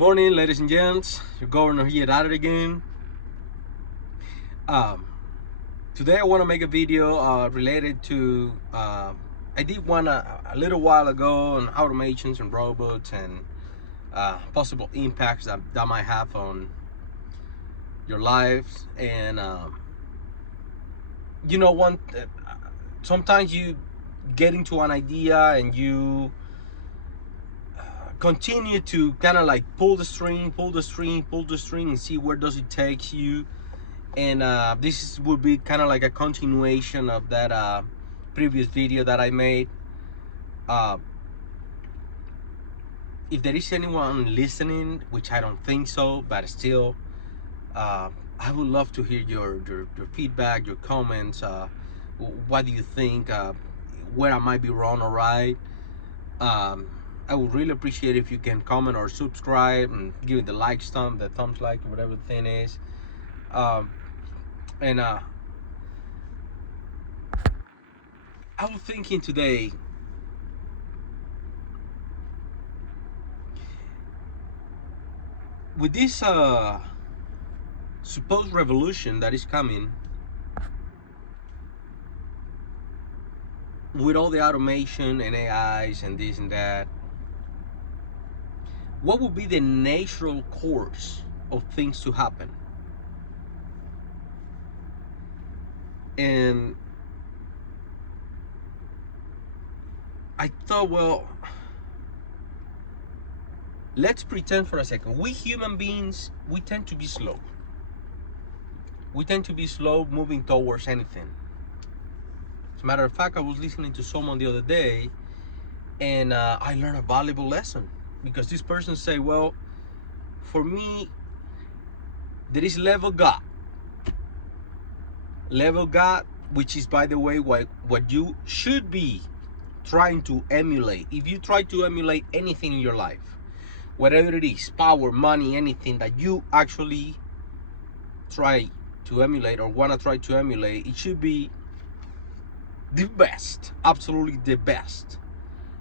Morning, ladies and gents. Your governor here at it again. Um, Today I want to make a video related to. I did one a little while ago on automations and robots and possible impacts that might have on your lives. And one sometimes you get into an idea and you continue to kind of like pull the string, and see where does it take you. And this would be kind of like a continuation of that previous video that I made. Uh, if there is anyone listening, which I don't think so, but still, I would love to hear your feedback, your comments. What do you think? Where I might be wrong or right? Um, I would really appreciate if you can comment or subscribe and give it the like thumb, the thumbs like, whatever the thing is. And I was thinking today, with this supposed revolution that is coming, with all the automation and AIs and this and that, what would be the natural course of things to happen? And I thought, well, let's pretend for a second. We human beings, we tend to be slow. We tend to be slow moving towards anything. As a matter of fact, I was listening to someone the other day, and I learned a valuable lesson, because this person say, well, for me, there is level God, which is, by the way, what you should be trying to emulate. If you try to emulate anything in your life, whatever it is, power, money, anything that you actually try to emulate or want to try to emulate, it should be the best, absolutely the best.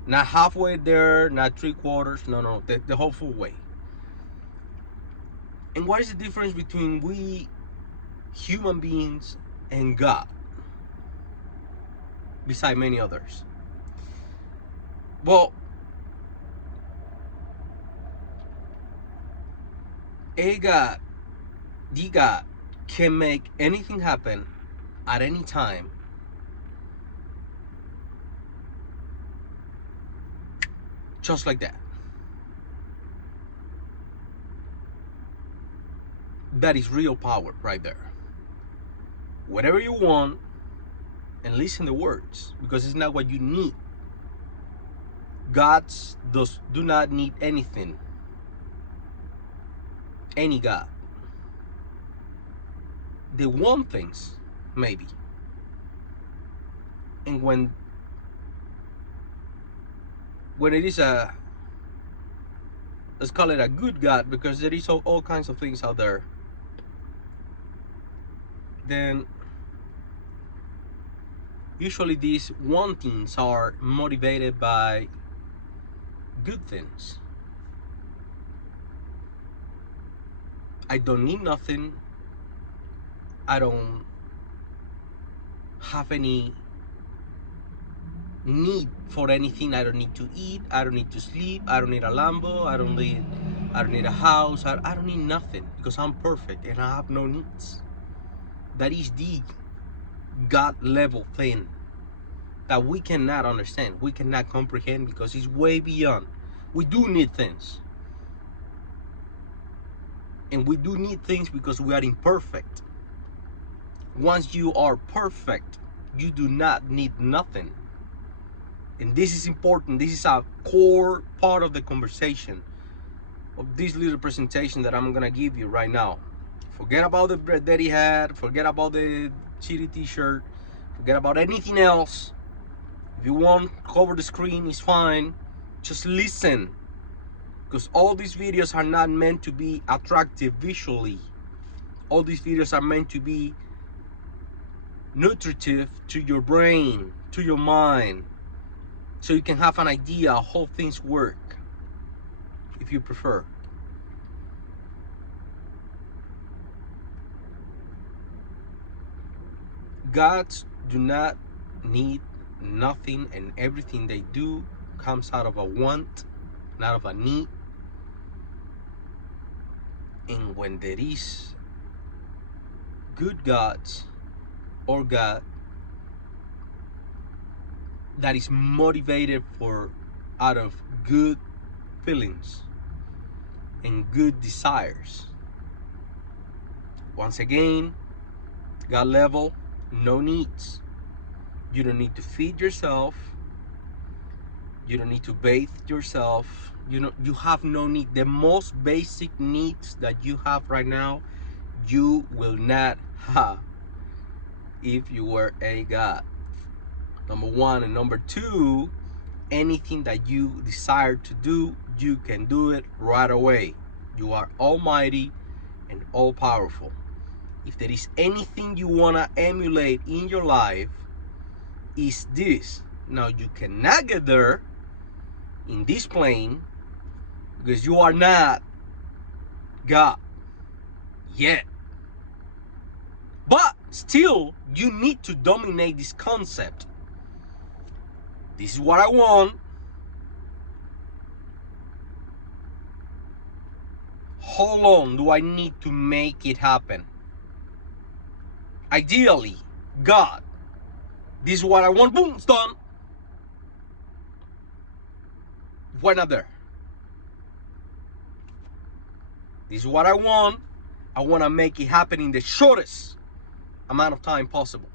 Not halfway there, not three quarters, no, the whole full way. And what is the difference between we human beings and God, beside many others? Well, the God can make anything happen at any time, just like that. That is real power right there. Whatever you want, and listen to words, because it's not what you need. Gods do not need anything. Any God. They want things, maybe. And when it is let's call it a good God, because there is all kinds of things out there, then usually these wantings are motivated by good things. I don't need nothing. I don't have any need for anything. I don't need to eat. I don't need to sleep. I don't need a Lambo. I don't need a house. I don't need nothing, because I'm perfect and I have no needs. That is the God level thing that we cannot understand, we cannot comprehend, because it's way beyond. We do need things, and we do need things because we are imperfect. Once you are perfect, you do not need nothing. And this is important. This is a core part of the conversation of this little presentation that I'm gonna give you right now. Forget about the daddy hat, forget about the shitty t-shirt, forget about anything else. If you want, cover the screen, it's fine. Just listen, because all these videos are not meant to be attractive visually. All these videos are meant to be nutritive to your brain, to your mind, so you can have an idea of how things work, if you prefer. Gods do not need nothing, and everything they do comes out of a want, not of a need. And when there is good gods or God that is motivated for out of good feelings and good desires, once again, God level, no needs. You don't need to feed yourself. You don't need to bathe yourself. You have no need. The most basic needs that you have right now, you will not have if you were a God. Number one. And number two, anything that you desire to do, you can do it right away. You are almighty and all powerful. If there is anything you want to emulate in your life, is this. Now you cannot get there in this plane because you are not God yet. But still, you need to dominate this concept. This is what I want. How long do I need to make it happen? Ideally, God, this is what I want. Boom, it's done. We're not there. This is what I want. I want to make it happen in the shortest amount of time possible.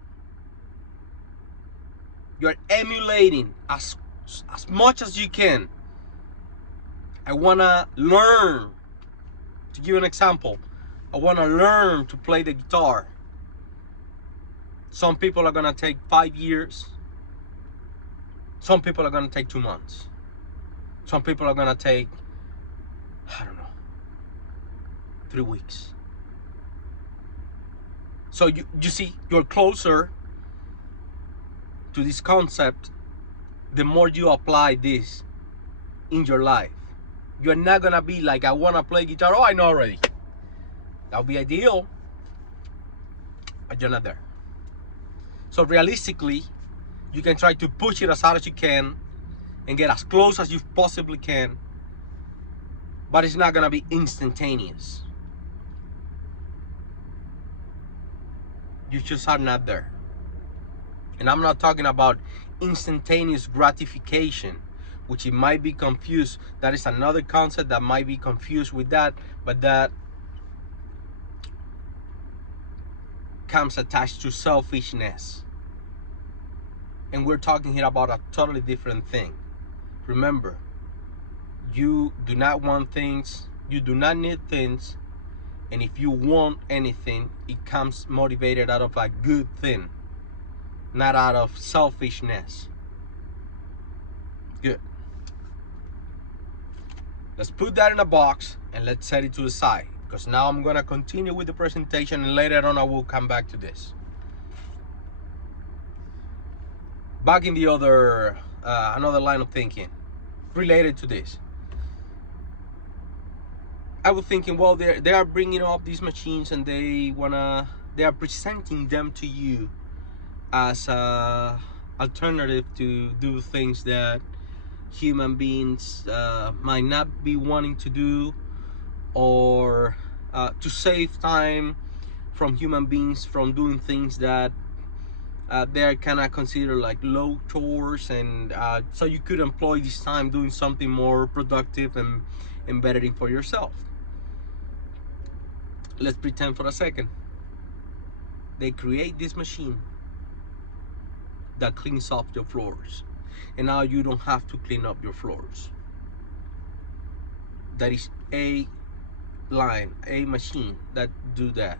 You're emulating as much as you can. I want to learn. To give you an example, I want to learn to play the guitar. Some people are going to take 5 years. Some people are going to take 2 months. Some people are going to take, I don't know, 3 weeks. So you see, you're closer to this concept the more you apply this in your life. You're not going to be like, I want to play guitar. Oh, I know already. That would be ideal. But you're not there. So realistically, you can try to push it as hard as you can and get as close as you possibly can. But it's not going to be instantaneous. You just are not there. And I'm not talking about instantaneous gratification, which it might be confused. That is another concept that might be confused with that, but that comes attached to selfishness. And we're talking here about a totally different thing. Remember, you do not want things, you do not need things, and if you want anything, it comes motivated out of a good thing, not out of selfishness. Good. Let's put that in a box and let's set it to the side, because now I'm going to continue with the presentation and later on I will come back to this. Back in the other, another line of thinking related to this. I was thinking, well, they are bringing up these machines and they are presenting them to you as a alternative to do things that human beings might not be wanting to do, or to save time from human beings from doing things that they're kind of considered like low chores, and so you could employ this time doing something more productive and bettering for yourself. Let's pretend for a second they create this machine that cleans up your floors, and now you don't have to clean up your floors. That is a machine that do that.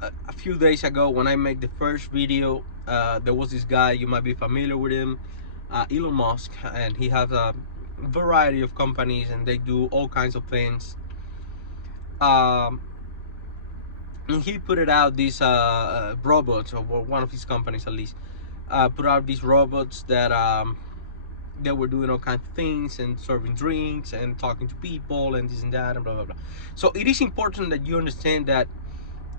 A few days ago, when I made the first video, there was this guy, you might be familiar with him, Elon Musk, and he has a variety of companies and they do all kinds of things. And he put it out these robots, or one of his companies at least, put out these robots that they were doing all kinds of things and serving drinks and talking to people and this and that and blah blah blah. So it is important that you understand that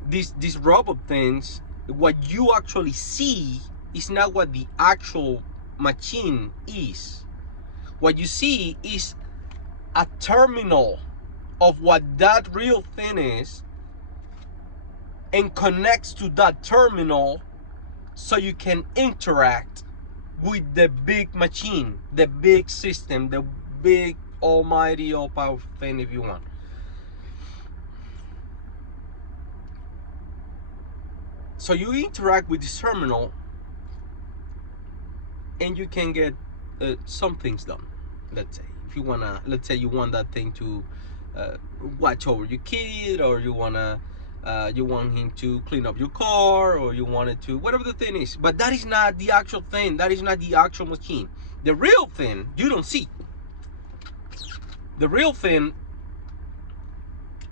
these robot things what you actually see is not what the actual machine is. What you see is a terminal of what that real thing is, and connects to that terminal so you can interact with the big machine, the big system, the big almighty all powerful thing, if you want. So you interact with this terminal and you can get some things done. Let's say if you wanna, let's say you want that thing to watch over your kid, or you want him to clean up your car, or you want it to, whatever the thing is. But that is not the actual thing. That is not the actual machine. The real thing you don't see. The real thing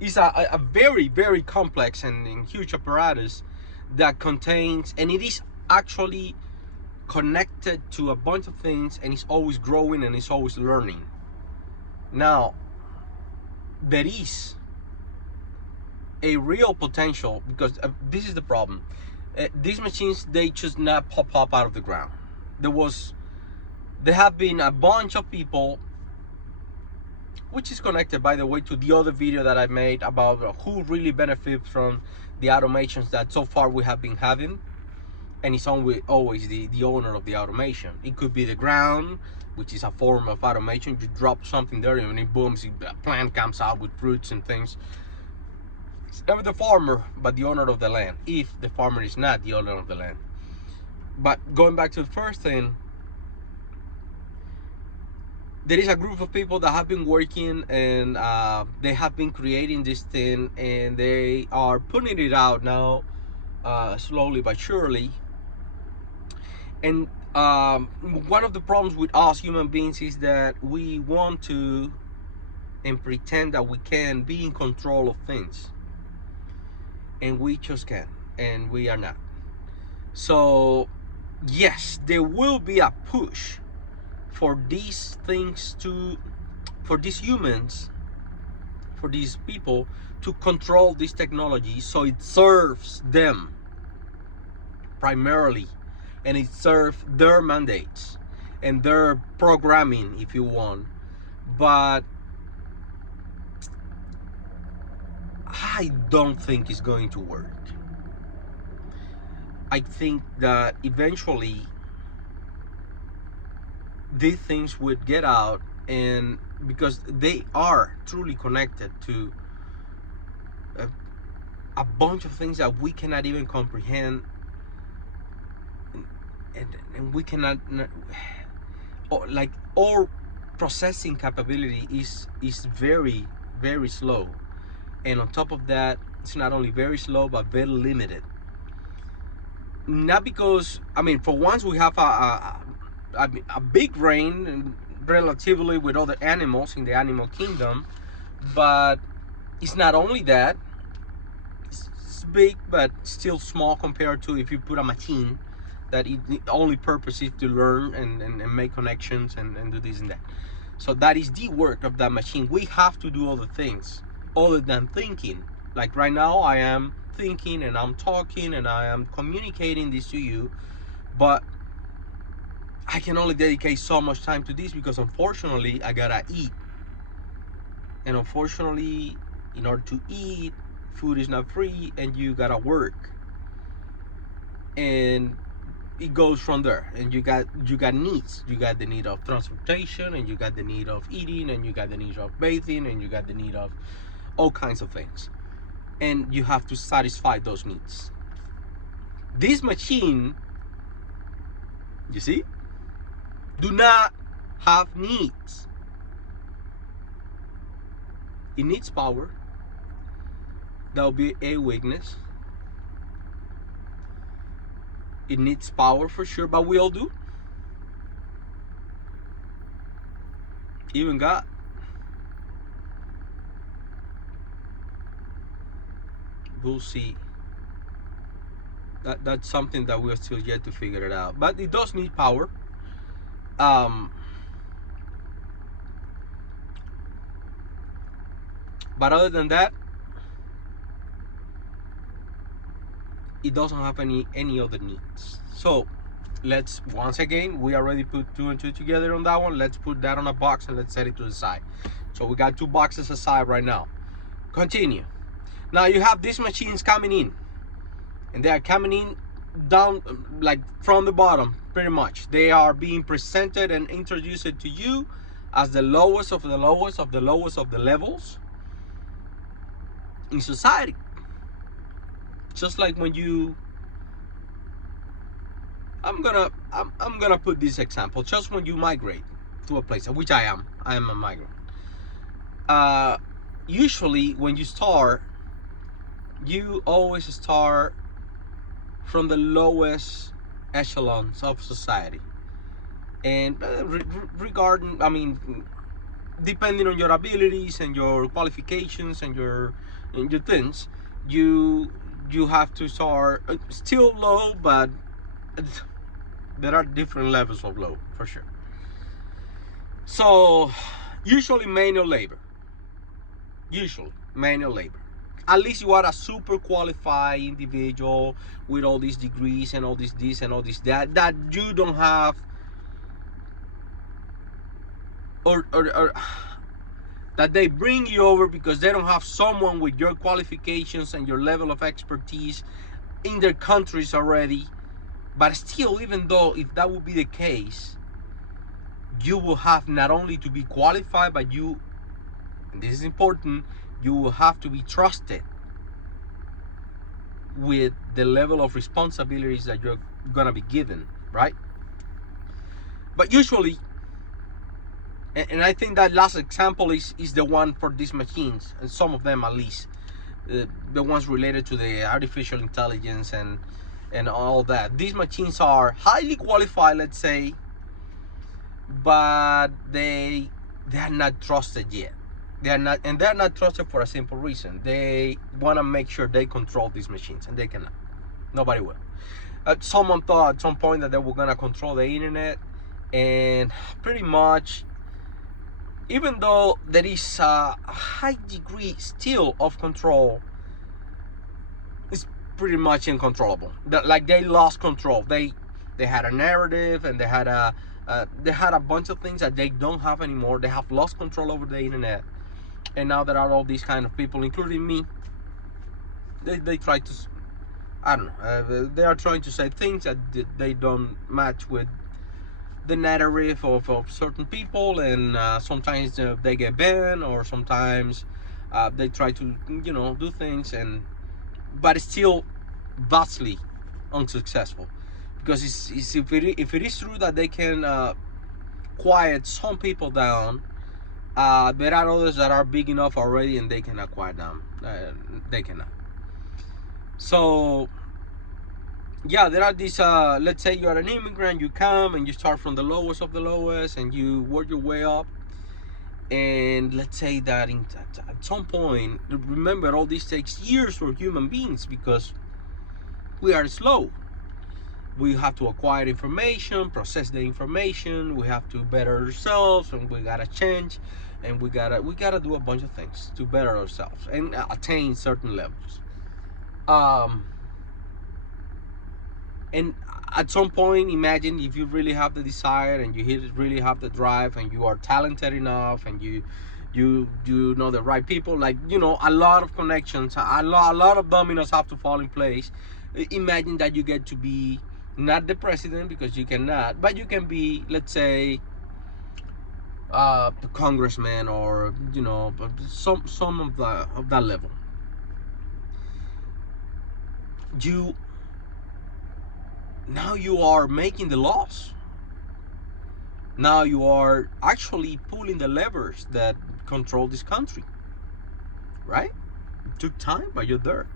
is a very, very complex and huge apparatus that contains, and it is actually connected to a bunch of things, and it's always growing and it's always learning. Now, there is a real potential, because this is the problem. These machines, they just not pop up out of the ground. There have been a bunch of people, which is connected, by the way, to the other video that I made about who really benefits from the automations that so far we have been having. And it's always the owner of the automation. It could be the ground, which is a form of automation. You drop something there and it booms, a plant comes out with fruits and things. It's never the farmer, but the owner of the land, if the farmer is not the owner of the land. But going back to the first thing, there is a group of people that have been working, and they have been creating this thing, and they are putting it out now, slowly but surely. And one of the problems with us human beings is that we want to and pretend that we can be in control of things, and we just can't, and we are not. So yes, there will be a push for these things for these humans, for these people to control this technology so it serves them primarily, and it serves their mandates and their programming, if you want. But I don't think it's going to work. I think that eventually these things would get out, and because they are truly connected to a bunch of things that we cannot even comprehend, and we cannot, like, our processing capability is very, very slow. And on top of that, it's not only very slow but very limited. Not because, I mean, for once we have a big brain relatively with other animals in the animal kingdom, but it's not only that. It's big but still small compared to if you put a machine that the only purpose is to learn and make connections and do this and that. So that is the work of that machine. We have to do other things other than thinking. Like right now, I am thinking and I'm talking and I am communicating this to you, but I can only dedicate so much time to this because unfortunately I gotta eat. And unfortunately, in order to eat, food is not free and you gotta work. And it goes from there. And you got needs. You got the need of transportation, and you got the need of eating, and you got the need of bathing, and you got the need of all kinds of things. And you have to satisfy those needs. This machine, you see, do not have needs. It needs power. That will be a weakness. It needs power for sure, but we all do. Even God. We'll see. That's something that we're still yet to figure it out. But it does need power. But other than that, it doesn't have any other needs. So let's, once again, we already put 2 and 2 together on that one. Let's put that on a box and let's set it to the side. So we got 2 boxes aside right now. Continue. Now you have these machines coming in, and they are coming in down, like from the bottom, pretty much. They are being presented and introduced to you as the lowest of the lowest of the lowest of the levels in society. Just like when you, I'm gonna put this example. Just when you migrate to a place, which I am a migrant. Usually when you start, you always start from the lowest echelons of society. And regarding, I mean, depending on your abilities and your qualifications and your things, you have to start still low, but there are different levels of low for sure. So usually manual labor. At least you are a super qualified individual with all these degrees and all this and all this that you don't have, or that they bring you over because they don't have someone with your qualifications and your level of expertise in their countries already. But still, even though if that would be the case, you will have not only to be qualified, but you, and this is important, you will have to be trusted with the level of responsibilities that you're gonna be given, right? But usually, and I think that last example is the one for these machines, and some of them at least, the ones related to the artificial intelligence and all that. These machines are highly qualified, let's say, but they are not trusted yet. They're not trusted for a simple reason. They want to make sure they control these machines, and they cannot. Nobody will. Someone thought at some point that they were gonna control the internet, and pretty much, even though there is a high degree still of control, it's pretty much uncontrollable. Like they lost control. They had a narrative, and they had a bunch of things that they don't have anymore. They have lost control over the internet. And now there are all these kind of people, including me, they try to, I don't know, they are trying to say things that they don't match with the narrative of certain people, and sometimes they get banned, or sometimes they try to, do things, but it's still vastly unsuccessful, because if it is true that they can quiet some people down, there are others that are big enough already, and they cannot quiet down. They cannot. So yeah, there are these, let's say you are an immigrant, you come and you start from the lowest of the lowest, and you work your way up. And let's say that at some point, remember, all this takes years for human beings, because we are slow. We have to acquire information, process the information, we have to better ourselves, and we gotta change, and we gotta do a bunch of things to better ourselves and attain certain levels. And at some point, imagine if you really have the desire, and you really have the drive, and you are talented enough, and you know the right people, like, a lot of connections, a lot of dominoes have to fall in place. Imagine that you get to be not the president, because you cannot, but you can be, let's say, the congressman, or some of that level. Now you are making the laws. Now you are actually pulling the levers that control this country, right? It took time, but you're there.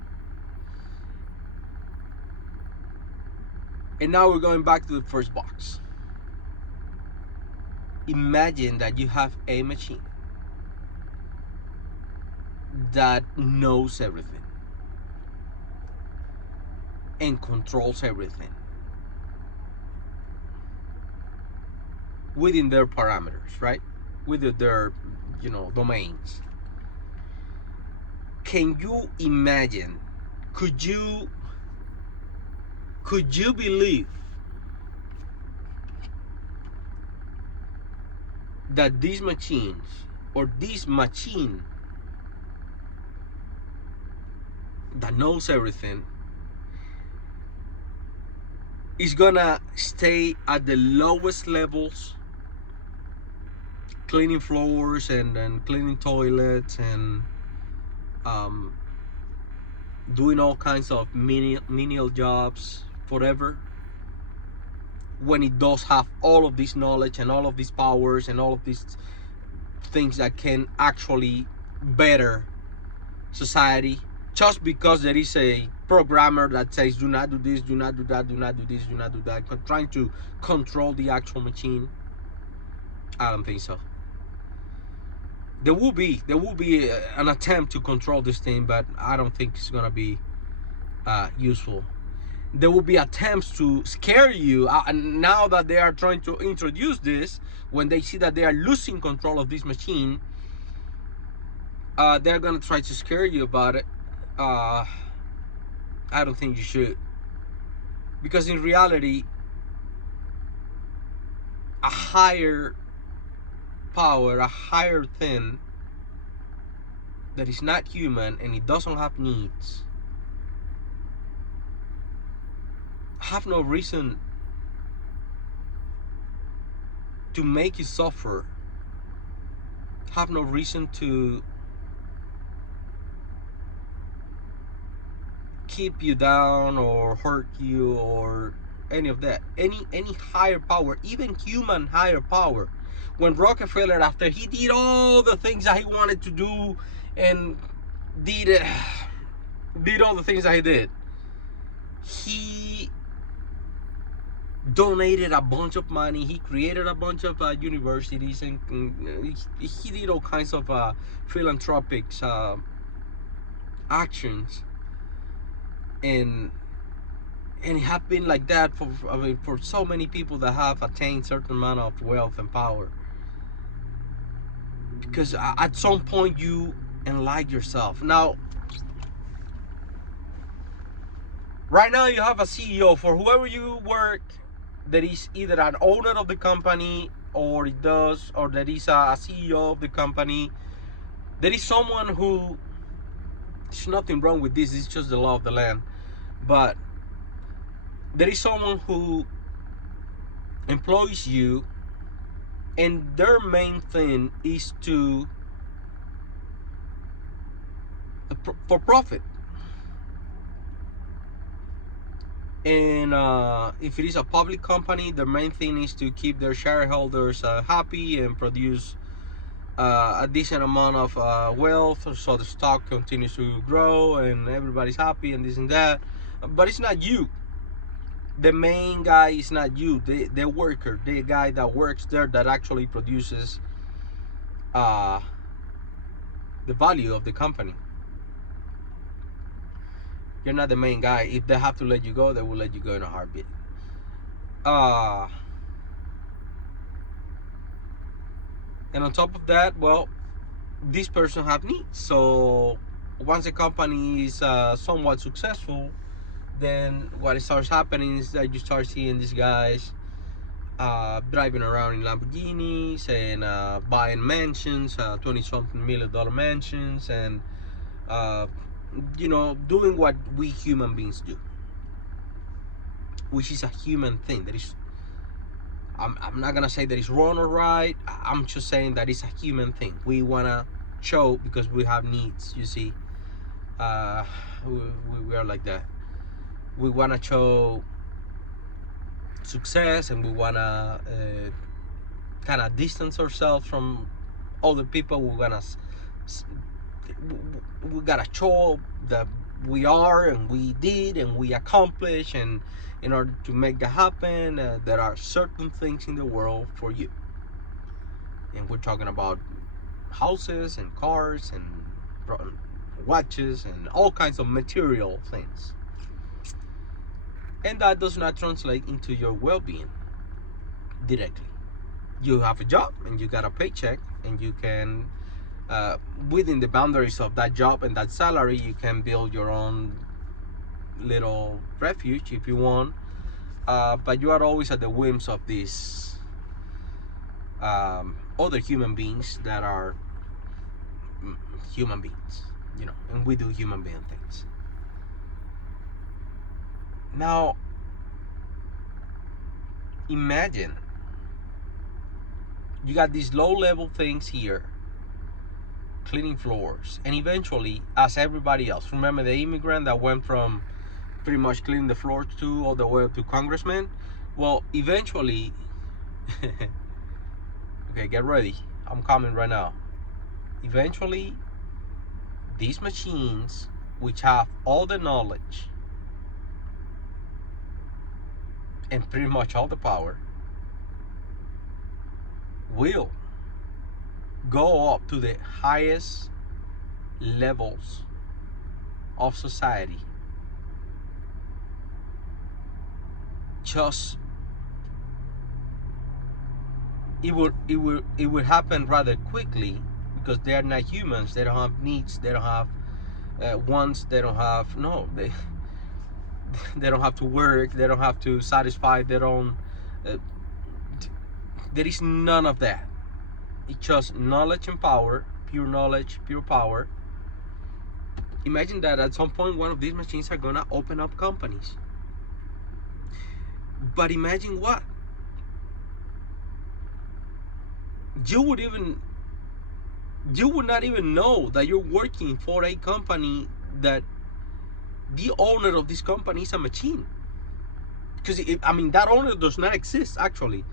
And now we're going back to the first box. Imagine that you have a machine that knows everything and controls everything within their parameters, right? Within their, domains. Can you imagine? Could you Could you believe that these machines, or this machine that knows everything, is gonna stay at the lowest levels, cleaning floors and cleaning toilets and um, doing all kinds of menial jobs forever, when it does have all of this knowledge and all of these powers and all of these things that can actually better society, just because there is a programmer that says do not do this, do not do that, do not do this, do not do that, trying to control the actual machine? I don't think so. There will be an attempt to control this thing, but I don't think it's gonna be useful. There will be attempts to scare you, and now that they are trying to introduce this, when they see that they are losing control of this machine, they're gonna try to scare you about it. I don't think you should, because in reality, a higher power, a higher thing that is not human and it doesn't have needs, have no reason to make you suffer, have no reason to keep you down or hurt you or any of that. Any higher power, even human higher power. When Rockefeller, after he did all the things that he wanted to do and did all the things that he did, he donated a bunch of money, he created a bunch of universities, and he did all kinds of philanthropic actions, and it have been like that for so many people that have attained certain amount of wealth and power, because at some point you enlighten yourself. Now, right now you have a CEO for whoever you work, that is either an owner of the company or that is a CEO of the company. There is someone who, there's nothing wrong with this, it's just the law of the land, but there is someone who employs you, and their main thing is for profit. And if it is a public company, the main thing is to keep their shareholders happy and produce a decent amount of wealth, so the stock continues to grow and everybody's happy and this and that. But it's not you. The main guy is not you. The worker, the guy that works there, that actually produces the value of the company. You're not the main guy. If they have to let you go, they will let you go in a heartbeat. And on top of that, well, this person have needs. So once a company is somewhat successful, then what starts happening is that you start seeing these guys driving around in Lamborghinis and buying mansions, 20-something $million mansions, and doing what we human beings do, which is a human thing. That is, I'm not gonna say that it's wrong or right. I'm just saying that it's a human thing. We wanna show because we have needs. You see, we are like that. We wanna show success, and we wanna kind of distance ourselves from other people. We gotta show that we are and we did and we accomplished, and in order to make that happen, there are certain things in the world for you, and we're talking about houses and cars and watches and all kinds of material things, and that does not translate into your well-being directly. You have a job and you got a paycheck, and you can within the boundaries of that job and that salary, you can build your own little refuge if you want, but you are always at the whims of these other human beings that are human beings, and we do human being things. Now, imagine you got these low-level things here, cleaning floors, and eventually, as everybody else, remember the immigrant that went from pretty much cleaning the floors to all the way up to congressman? Well, eventually, okay, get ready. I'm coming right now. Eventually, these machines, which have all the knowledge and pretty much all the power, will go up to the highest levels of society. Just it would happen rather quickly, because they are not humans. They don't have needs. They don't have wants. They don't have they don't have to work. They don't have to satisfy their own. There is none of that. It's just knowledge and power, pure knowledge, pure power. Imagine that at some point one of these machines are gonna open up companies. But imagine what? You would not even know that you're working for a company that the owner of this company is a machine. Because that owner does not exist actually.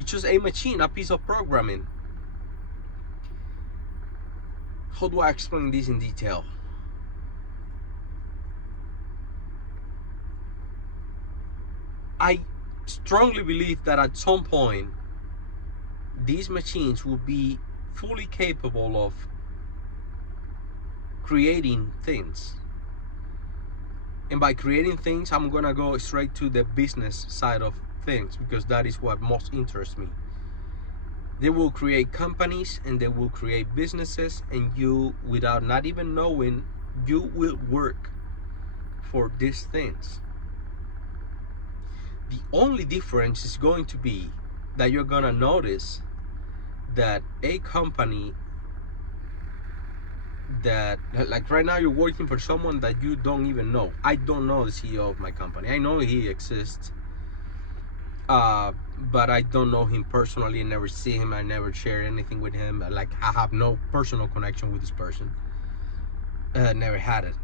It's just a machine, a piece of programming. How do I explain this in detail? I strongly believe that at some point these machines will be fully capable of creating things. And by creating things, I'm gonna go straight to the business side of things, because that is what most interests me. They will create companies and they will create businesses, and you, without not even knowing, you will work for these things. The only difference is going to be that you're gonna notice that a company that, like right now, you're working for someone that you don't even know. I don't know the CEO of my company. I know he exists, but I don't know him personally. I never see him. I never share anything with him. Like, I have no personal connection with this person. Never had it.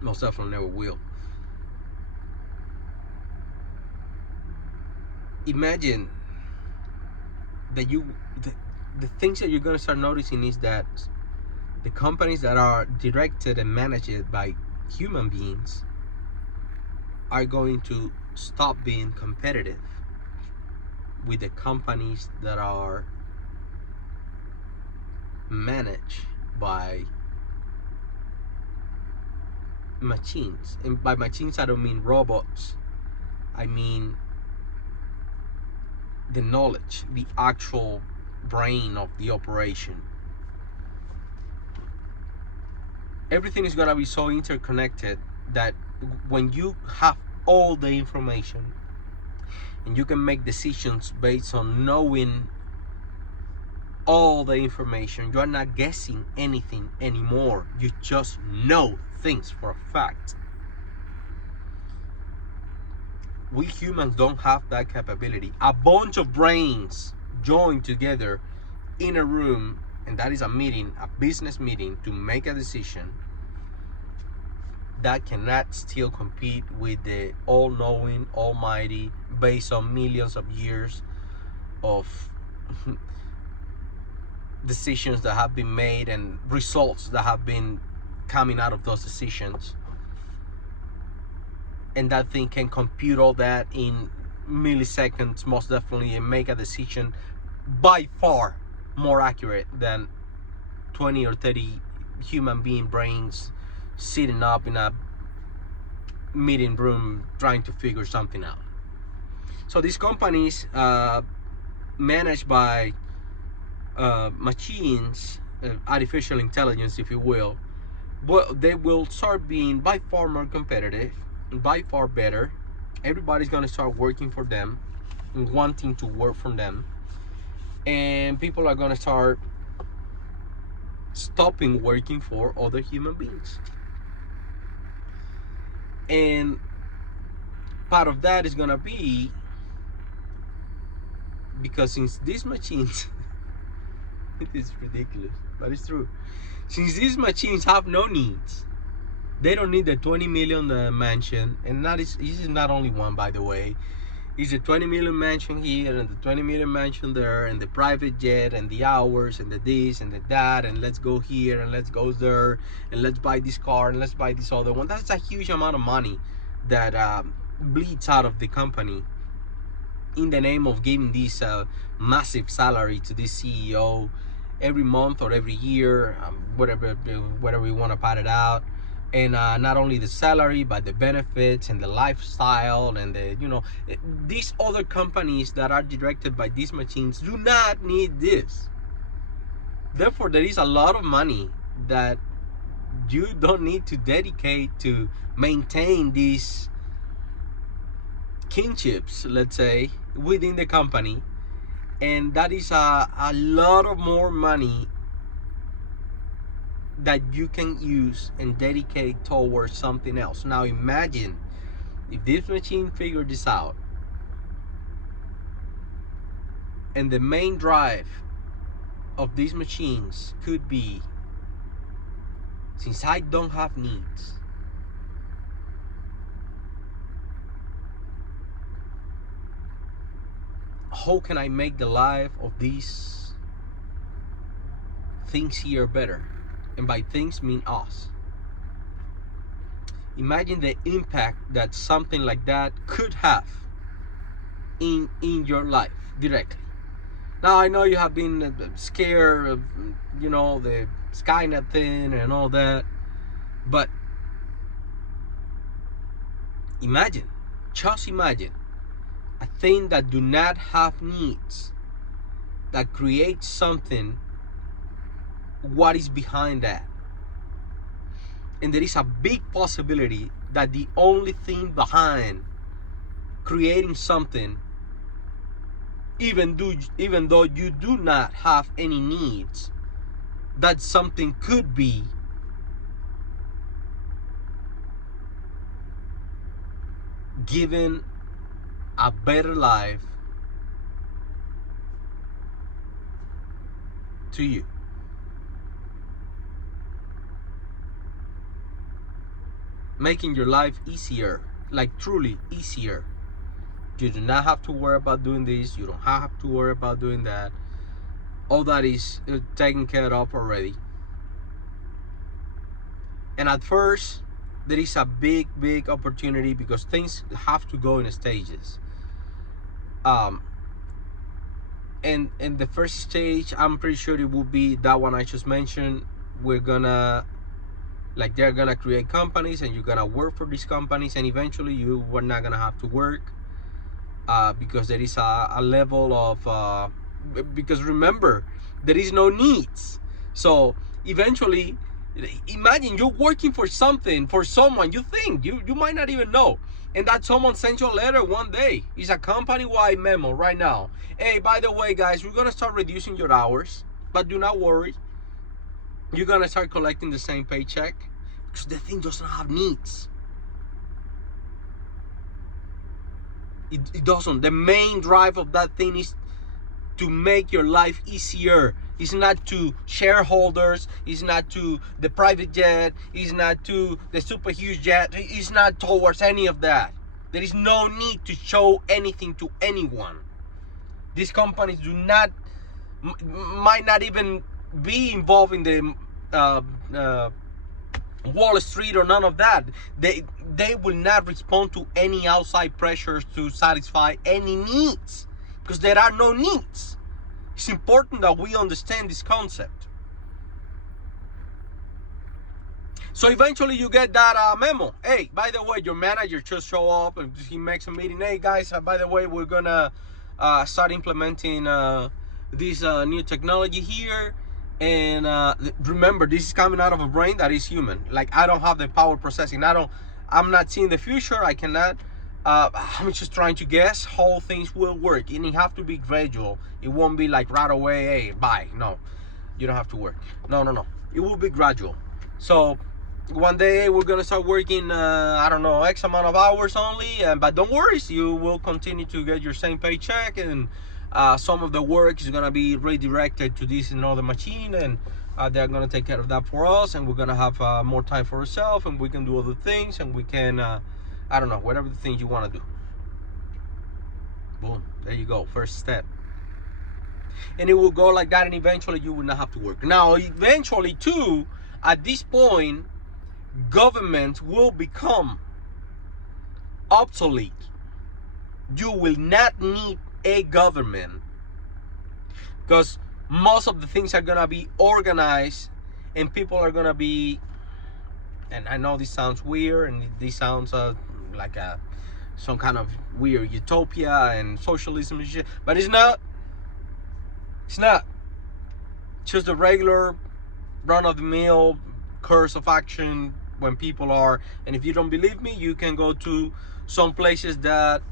Most definitely never will. Imagine that the things that you're gonna start noticing is that the companies that are directed and managed by human beings are going to stop being competitive with the companies that are managed by machines. And by machines, I don't mean robots. I mean the knowledge, the actual brain of the operation. Everything is gonna be so interconnected that when you have all the information and you can make decisions based on knowing all the information, you are not guessing anything anymore. You just know things for a fact. We humans don't have that capability. A bunch of brains joined together in a room, and that is a meeting, a business meeting, to make a decision, that cannot still compete with the all-knowing, almighty, based on millions of years of decisions that have been made and results that have been coming out of those decisions. And that thing can compute all that in milliseconds, most definitely, and make a decision by far more accurate than 20 or 30 human being brains sitting up in a meeting room trying to figure something out. So these companies managed by machines, artificial intelligence, if you will, but they will start being by far more competitive, by far better. Everybody's gonna start working for them, and wanting to work for them, and people are gonna start stopping working for other human beings. And part of that is gonna be because since these machines it is ridiculous, but it's true. Since these machines have no needs, they don't need the 20 million mansion, and this is not only one, by the way. It's a 20 million mansion here and the 20 million mansion there, and the private jet and the hours and the this and the that, and let's go here and let's go there, and let's buy this car and let's buy this other one. That's a huge amount of money that bleeds out of the company in the name of giving this massive salary to this CEO every month or every year, whatever we want to pat it out. And not only the salary, but the benefits and the lifestyle and these other companies that are directed by these machines do not need this. Therefore, there is a lot of money that you don't need to dedicate to maintain these kinships, let's say, within the company. And that is a lot of more money that you can use and dedicate towards something else. Now imagine if this machine figured this out, and the main drive of these machines could be, since I don't have needs, how can I make the life of these things here better? And by things, mean us. Imagine the impact that something like that could have in your life directly. Now I know you have been scared of the Skynet thing and all that, but imagine, just imagine, a thing that do not have needs, that creates something. What is behind that? And there is a big possibility that the only thing behind creating something, even though you do not have any needs, that something could be given a better life to you. Making your life easier, like truly easier. You do not have to worry about doing this, you don't have to worry about doing that. All that is taken care of already. And at first, there is a big opportunity because things have to go in stages. And the first stage, I'm pretty sure it will be that one I just mentioned. They're gonna create companies and you're gonna work for these companies, and eventually you are not gonna have to work because there is a level of because remember, there is no needs. So eventually, imagine you're working for something, for someone you think you might not even know, and that someone sends you a letter one day. It's a company-wide memo right now. Hey, by the way, guys, we're gonna start reducing your hours, but do not worry, you're gonna start collecting the same paycheck, because the thing doesn't have needs. It doesn't. The main drive of that thing is to make your life easier. It's not to shareholders, it's not to the private jet, it's not to the super huge jet, it's not towards any of that. There is no need to show anything to anyone. These companies might not even be involved in the Wall Street or none of that. They will not respond to any outside pressures to satisfy any needs, because there are no needs. It's important that we understand this concept. So eventually you get that memo. Hey, by the way, your manager just show up and he makes a meeting. Hey guys, by the way, we're gonna start implementing this new technology here, And remember, this is coming out of a brain that is human. Like, I don't have the power processing. I'm not seeing the future. I cannot. I'm just trying to guess how things will work, and it have to be gradual. It won't be like right away. Hey, bye. No, you don't have to work. No. It will be gradual. So one day we're gonna start working. I don't know, X amount of hours only. But don't worry, you will continue to get your same paycheck, and some of the work is gonna be redirected to this another machine, and they're gonna take care of that for us, and we're gonna have more time for ourselves, and we can do other things, and we can I don't know, whatever the things you want to do. Boom, there you go, first step. And it will go like that, and eventually you will not have to work. Now eventually too, at this point, government will become obsolete. You will not need a government, because most of the things are gonna be organized, and people are gonna be, and I know this sounds weird, and this sounds like some kind of weird utopia and socialism and shit, but it's not. It's not. Just a regular run-of-the-mill course of action when people are, and if you don't believe me, you can go to some places that,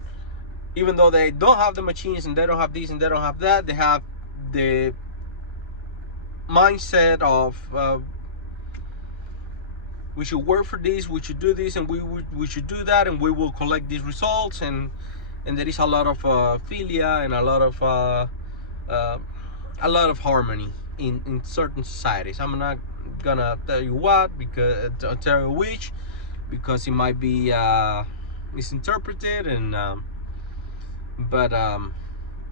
even though they don't have the machines and they don't have this and they don't have that, they have the mindset of we should work for this, we should do this, and we should do that, and we will collect these results, and there is a lot of philia and a lot of harmony in certain societies. I'm not gonna tell you what, because I'll tell you which, because it might be misinterpreted, and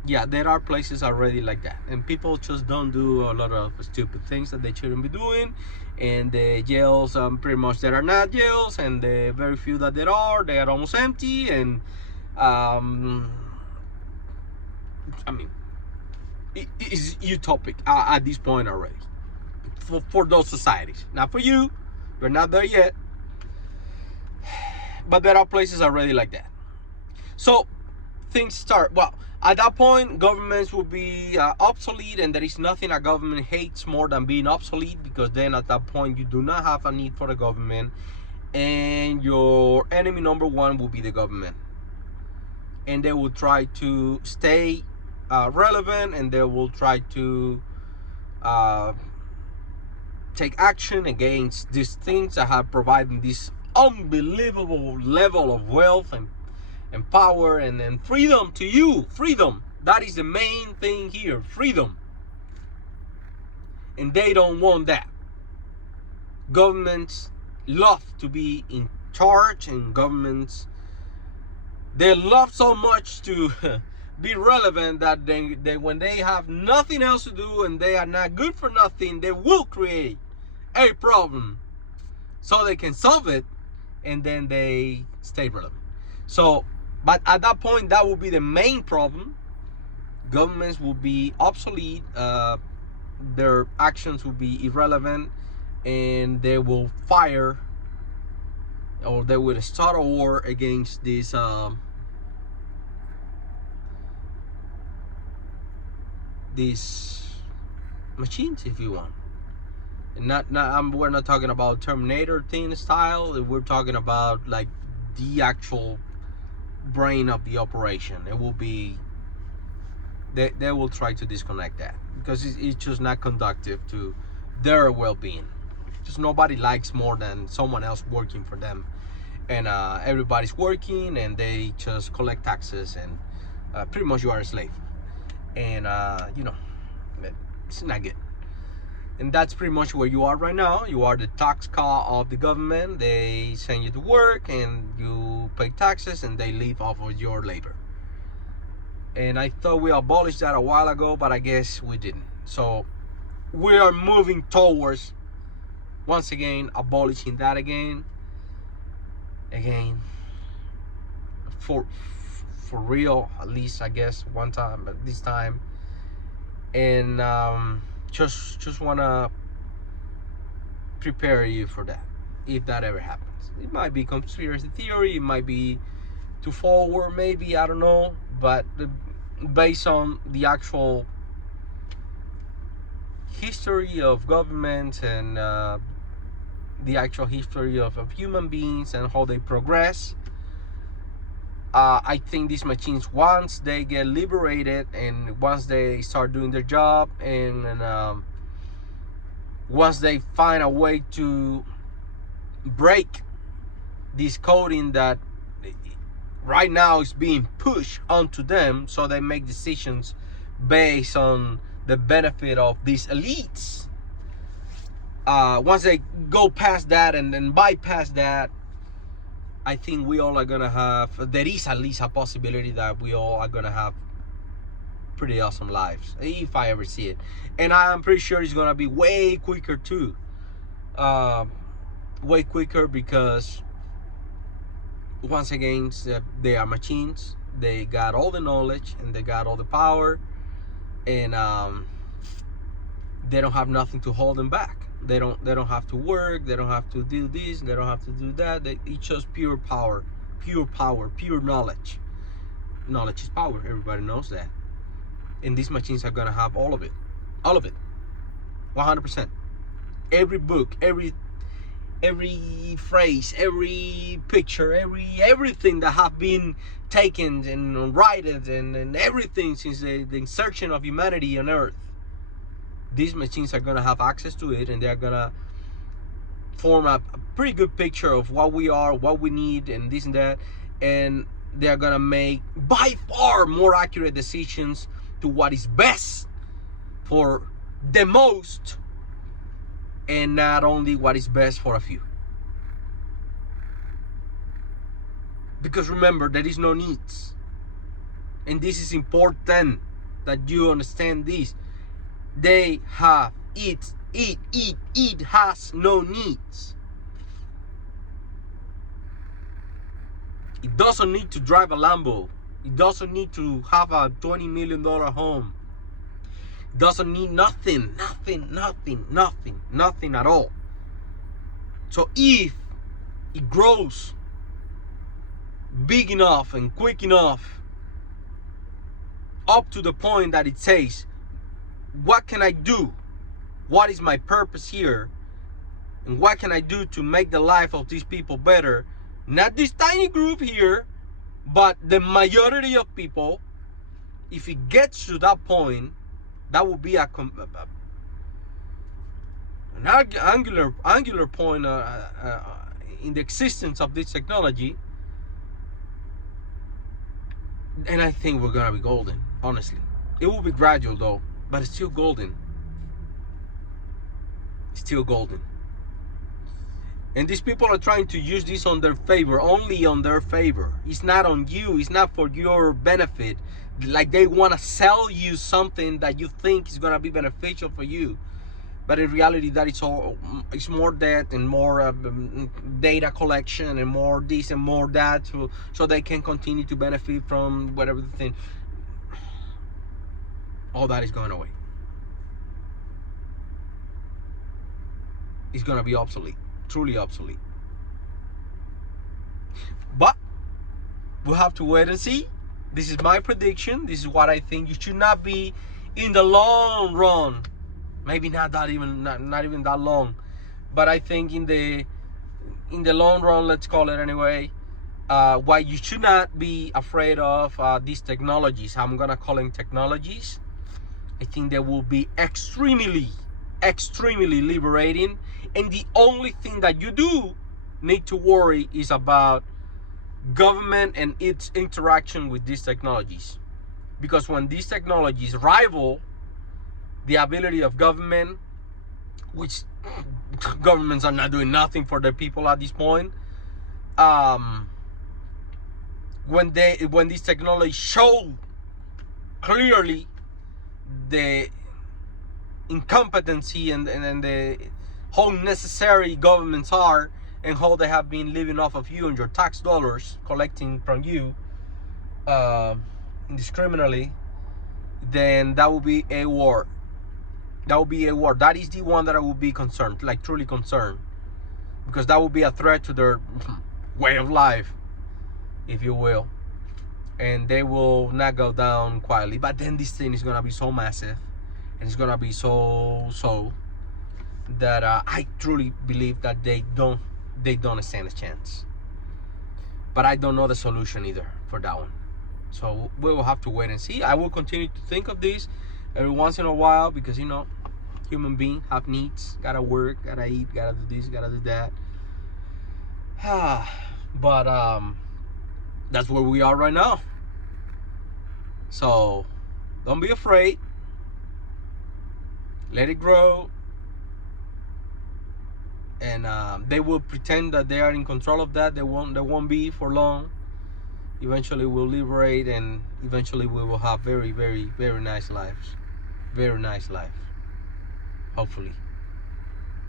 yeah, there are places already like that, and people just don't do a lot of stupid things that they shouldn't be doing. And the jails, pretty much, there are not jails, and the very few that there are, they are almost empty. And I mean, it is utopic at this point already for those societies. Not for you, we're not there yet, but there are places already like that. So things start, well, at that point governments will be obsolete, and there is nothing a government hates more than being obsolete, because then at that point you do not have a need for the government, and your enemy number one will be the government, and they will try to stay relevant, and they will try to take action against these things that have provided this unbelievable level of wealth and power and freedom to you. Freedom, that is the main thing here, freedom. And they don't want that. Governments love to be in charge, and governments, they love so much to be relevant that they when they have nothing else to do and they are not good for nothing, they will create a problem so they can solve it, and then they stay relevant. So, but at that point, that will be the main problem. Governments will be obsolete, their actions will be irrelevant, and they will fire, or they will start a war against these machines, if you want. And we're not talking about Terminator thing style. We're talking about like the actual brain of the operation. It will be, they will try to disconnect that, because it's just not conductive to their well-being. Just nobody likes more than someone else working for them, and everybody's working, and they just collect taxes, and pretty much you are a slave, and you know, it's not good. And that's pretty much where you are right now. You are the tax car of the government. They send you to work, and you pay taxes, and they live off of your labor. And I thought we abolished that a while ago, but I guess we didn't. So we are moving towards, once again, abolishing that again, for real, at least, I guess, one time, but this time. And just want to prepare you for that, if that ever happens. It might be conspiracy theory, it might be too forward, maybe, I don't know, but based on the actual history of governments and the actual history of human beings and how they progress. I think these machines, once they get liberated and once they start doing their job, and once they find a way to break this coding that right now is being pushed onto them, so they make decisions based on the benefit of these elites. Once they go past that and then bypass that, I think we all are gonna have, there is at least a possibility that we all are gonna have pretty awesome lives, if I ever see it. And I'm pretty sure it's gonna be way quicker too. Way quicker, because once again, they are machines. They got all the knowledge and they got all the power, and they don't have nothing to hold them back. They don't have to work. They don't have to do this. They don't have to do that. It's just pure power, pure knowledge. Knowledge is power. Everybody knows that. And these machines are gonna have all of it, 100%. Every book, every phrase, every picture, everything that have been taken and written and everything since the insertion of humanity on Earth. These machines are gonna have access to it, and they're gonna form a pretty good picture of what we are, what we need, and this and that, and they're gonna make by far more accurate decisions to what is best for the most, and not only what is best for a few. Because remember, there is no needs, and this is important that you understand this. They have it has no needs. It doesn't need to drive a Lambo. It doesn't need to have a $20 million home. It doesn't need nothing at all. So if it grows big enough and quick enough, up to the point that it says, what can I do? What is my purpose here? And what can I do to make the life of these people better? Not this tiny group here, but the majority of people. If it gets to that point, that will be an angular point in the existence of this technology. And I think we're gonna be golden, honestly. It will be gradual though, but it's still golden. Still golden. And these people are trying to use this on their favor, only on their favor. It's not on you, it's not for your benefit. Like they want to sell you something that you think is going to be beneficial for you. But in reality, that is all. It's more that and more data collection and more this and more that, so they can continue to benefit from whatever the thing. All that is going away. It's going to be obsolete, truly obsolete. But we'll have to wait and see. This is my prediction. This is what I think. You should not be in the long run. Maybe not even that long, but I think in the long run, let's call it anyway. Why you should not be afraid of these technologies. I'm gonna call them technologies. I think they will be extremely liberating, and the only thing that you do need to worry is about government and its interaction with these technologies. Because when these technologies rival the ability of government, which governments are not doing nothing for their people at this point, when these technologies show clearly the incompetency and the how necessary governments are, and how they have been living off of you and your tax dollars, collecting from you indiscriminately, then that will be a war. That will be a war. That is the one that I will be concerned, like truly concerned, because that will be a threat to their way of life, if you will, and they will not go down quietly. But then this thing is gonna be so massive, and it's gonna be so that I truly believe that they don't stand a chance. But I don't know the solution either for that one. So we will have to wait and see. I will continue to think of this every once in a while, because human being have needs, gotta work, gotta eat, gotta do this, gotta do that. But that's where we are right now. So don't be afraid. Let it grow. And they will pretend that they are in control of that. They won't be for long. Eventually we'll liberate, and eventually we will have very, very, very nice lives. Very nice life. Hopefully.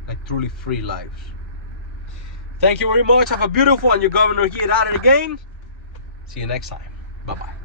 Like truly free lives. Thank you very much. Have a beautiful one. Your governor here at it again. See you next time. Bye-bye.